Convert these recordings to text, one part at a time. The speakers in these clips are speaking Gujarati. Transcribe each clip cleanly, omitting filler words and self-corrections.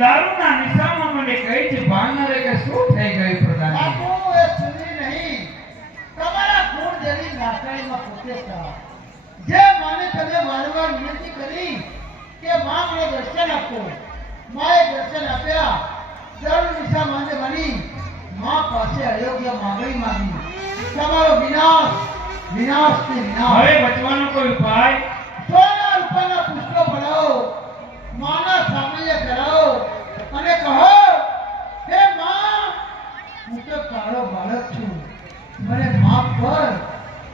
દારૂના નિશામાં મને કઈ જ ભાન ન રહે કે શું થઈ ગયું પ્રધાનજી? બાપુ એ સુની નહીં, તમારા કુળ દેવી નાકાઈમાં પોતે હતા. જે માને તમે વારંવાર વિનંતી કરી કે માં મને દર્શન આપો, માએ દર્શન આપ્યા. દારૂ નિશા માંગે બની માં પાસે અયોગ્ય માંગણી માંગી. તમારો વિનાશ વિનાશ ને વિનાશ. હવે બચવાનો કોઈ ઉપાય? સોના રૂપાના પુષ્પો ભરાવો, માના સામે કરાવો અને કહો હે માં, હું તો તારો બાળક છું, મને માફ કર.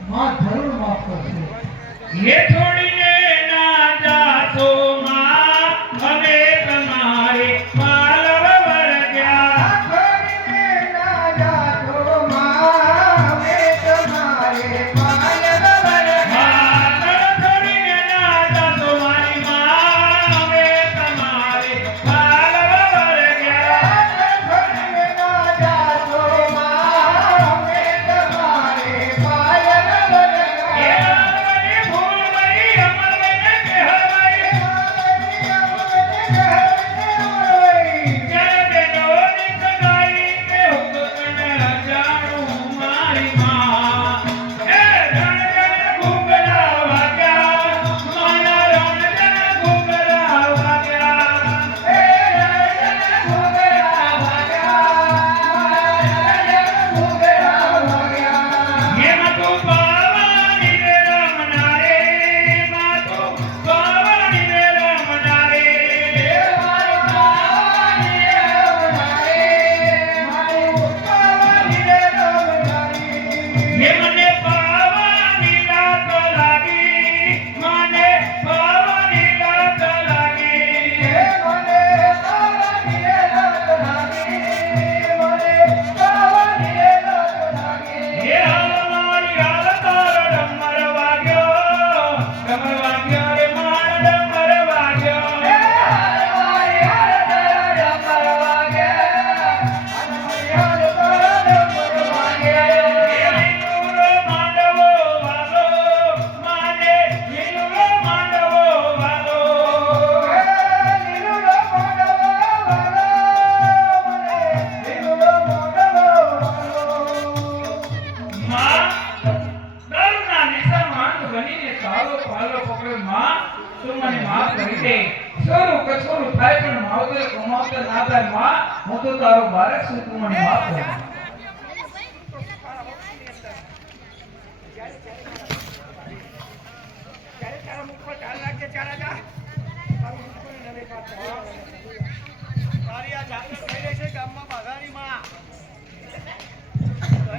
માં જરૂર માફ કરશે. એ છોડીને ના જાતો માં, મને તમારે પાલવ વળગ્યા. છોડીને ના જાતો માં, અમે તમારે પાલવ વળગ્યા. છોડીને ના જાતો મારી માં, અમે તમારે પાલવ વળગ્યા. છોડીને ના જાતો માં, અમે તમારે પાલવ વળગ્યા. એ ભૂલ ગઈ અમર બને કે હવાઈ, જય દેવોની સગાઈ કે હુકમ ન જાણું મારી માં. એ રણ ઘૂંઘરા વાગ્યા, મારા રણ ઘૂંઘરા વાગ્યા. એ ઘૂંઘરા વાગ્યા. એમાં તું પાવાની રે રમના રે, એમાં તું પાવાની રે રમના રે. એ મને પાવાની લાત લાગી, મને પાવાની લાત લાગી. એ હાલ મારી હાલ તારો ડમર વાગ્યો, ડમર વાગ્યો રે મારો ડમર વાગ્યો. એ લીલુરો માંડવો વાલો, માને લીલુરો માંડવો વાલો. માં, દારૂના નિશામાં બનીને સારો પાલો પકડ્યો. માં, તું મને માફ કરી દે. સોરું કસોરું થાય પણ માવતર કમાવતર ના થાય. માં, હું તો તારો બાળક છું, તું મને માફ કર.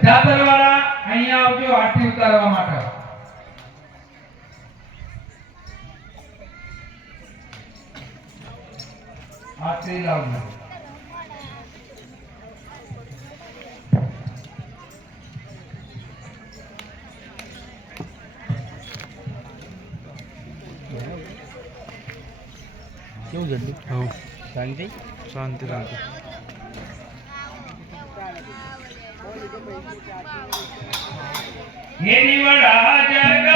જાતરવાળા અહીંયા આવજો આરતી ઉતારવા માટે. આરતી લાવજો. કેવું જલ્દી? હા, શાંતિ શાંતિ શાંતિ. હે નિવડા જગ